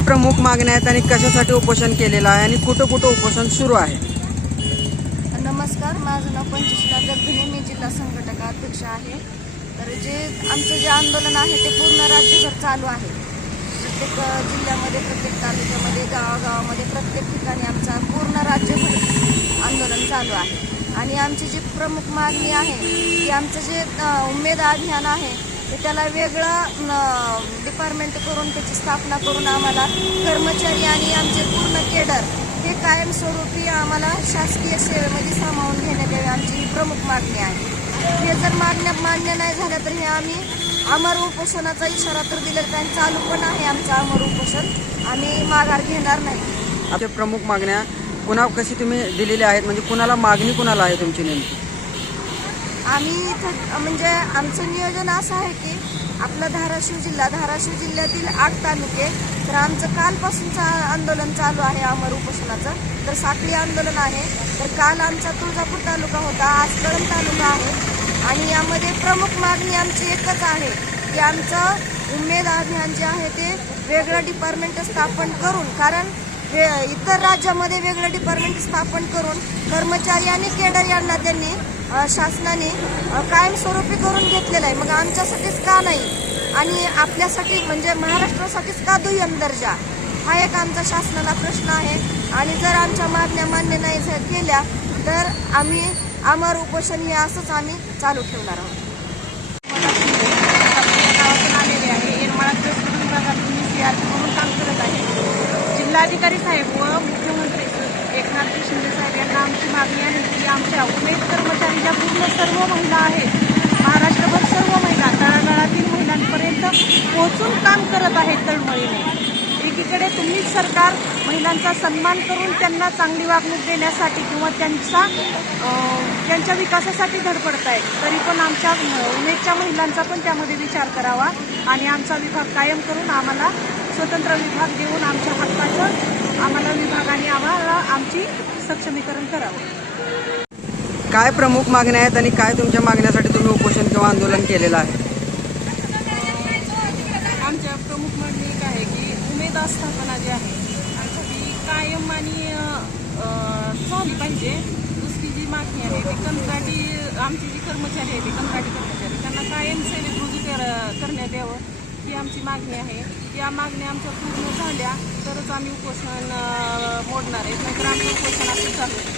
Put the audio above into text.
प्रमुख मागण्या आहेत आणि कशासाठी उपोषण केलेलं आहे आणि कुठं कुठं उपोषण सुरू आहे? नमस्कार, माझं नाव पंचशीला जगधने, मी जिल्हा संघटक अध्यक्ष आहे. तर आमचं जे आंदोलन आहे ते पूर्ण राज्यभर चालू आहे. प्रत्येक जिल्ह्यामध्ये, प्रत्येक तालुक्यामध्ये, गावागावामध्ये, प्रत्येक ठिकाणी आमचा पूर्ण राज्यभर आंदोलन चालू आहे. आणि आमची जी प्रमुख मागणी आहे की आमचं जे उमेद अभियान आहे ते त्याला वेगळं डिपार्टमेंट करून त्याची स्थापना करून आम्हाला कर्मचारी आणि आमचे पूर्ण केडर हे कायमस्वरूपी आम्हाला शासकीय सेवेमध्ये सामावून घेण्यात यावे, आमची ही प्रमुख मागणी आहे. हे जर मागण्या मान्य नाही झाल्या तर हे आम्ही अमर उपोषणाचा इशारा तर दिलेला आहे, चालू पण आहे आमचं अमर उपोषण. आम्ही माघार घेणार नाही. आपल्या प्रमुख मागण्या पुन्हा कशी तुम्ही दिलेल्या आहेत, म्हणजे कुणाला मागणी कुणाला आहे तुमची नेमकी? आम्ही इथं म्हणजे आमचं नियोजन असं आहे की आपला धाराशिव जिल्ह्यातील 8 तालुके, तर आमचं कालपासूनचं आंदोलन चालू आहे अमर उपोषणाचं. तर साखळी आंदोलन आहे. तर काल आमचा तुळजापूर तालुका होता, आज कळंब तालुका आहे. आणि यामध्ये प्रमुख मागणी आमची एकच आहे की आमचं उमेद अभियान जे आहे ते वेगळं डिपार्टमेंट स्थापन करून, कारण इतर राज्यामध्ये वेगळं डिपार्टमेंट स्थापन करून कर्मचारी आणि केडर यांना त्यांनी शासनाने कायमस्वरूपी करून घेतलेलं आहे. मग आमच्यासाठीच का नाही आणि आपल्यासाठी म्हणजे महाराष्ट्रासाठीच का दुय्यम दर्जा, हा एक आमचा शासनाला प्रश्न आहे. आणि जर आमच्या मागण्या मान्य नाही केल्या तर आम्ही अमर उपोषण हे असंच आम्ही चालू ठेवणार आहोत. गावातून आलेले आहे, येरमाळा विभागातून मी CRP म्हणून काम करत आहे. जिल्हाधिकारी साहेब व मुख्यमंत्री एकनाथ शिंदे साहेब यांना आमची मागणी आहे की आमच्या उमेद कर्मचारी ज्या पूर्ण सर्व महिला आहेत, महाराष्ट्रभर सर्व महिला तळागाळातील महिलांपर्यंत पोहोचून काम करत आहेत तळमळीने. एकीकडे तुम्हीच सरकार महिलांचा सन्मान करून त्यांना चांगली वागणूक देण्यासाठी किंवा त्यांच्या विकासासाठी धडपडताय, तरी पण आमच्या उमेदच्या महिलांचा पण त्यामध्ये विचार करावा आणि आमचा विभाग कायम करून आम्हाला स्वतंत्र विभाग देऊन आमच्या हक्काचं आम्हाला विभागाने आम्हाला आमची सक्षमीकरण करावं. काय प्रमुख मागण्या आहेत आणि काय तुमच्या मागण्यासाठी तुम्ही उपोषण किंवा आंदोलन केलेलं आहे? आमच्या प्रमुख मागणी एक आहे की उमेद आस्थापना जी आहे ती कायम आणि झाली पाहिजे. दुसरी जी मागणी आहे ती कंत्राटी, आमची जी कर्मचारी आहे ते कंत्राटी कर्मचारी त्यांना कायम सेवेत रुजू करण्यात यावं, ही आमची मागणी आहे. या मागण्या आमच्या पूर्ण झाल्या तरच आम्ही उपोषण मोडणार आहे, नाहीतर आमचं उपोषण असं चालू आहे.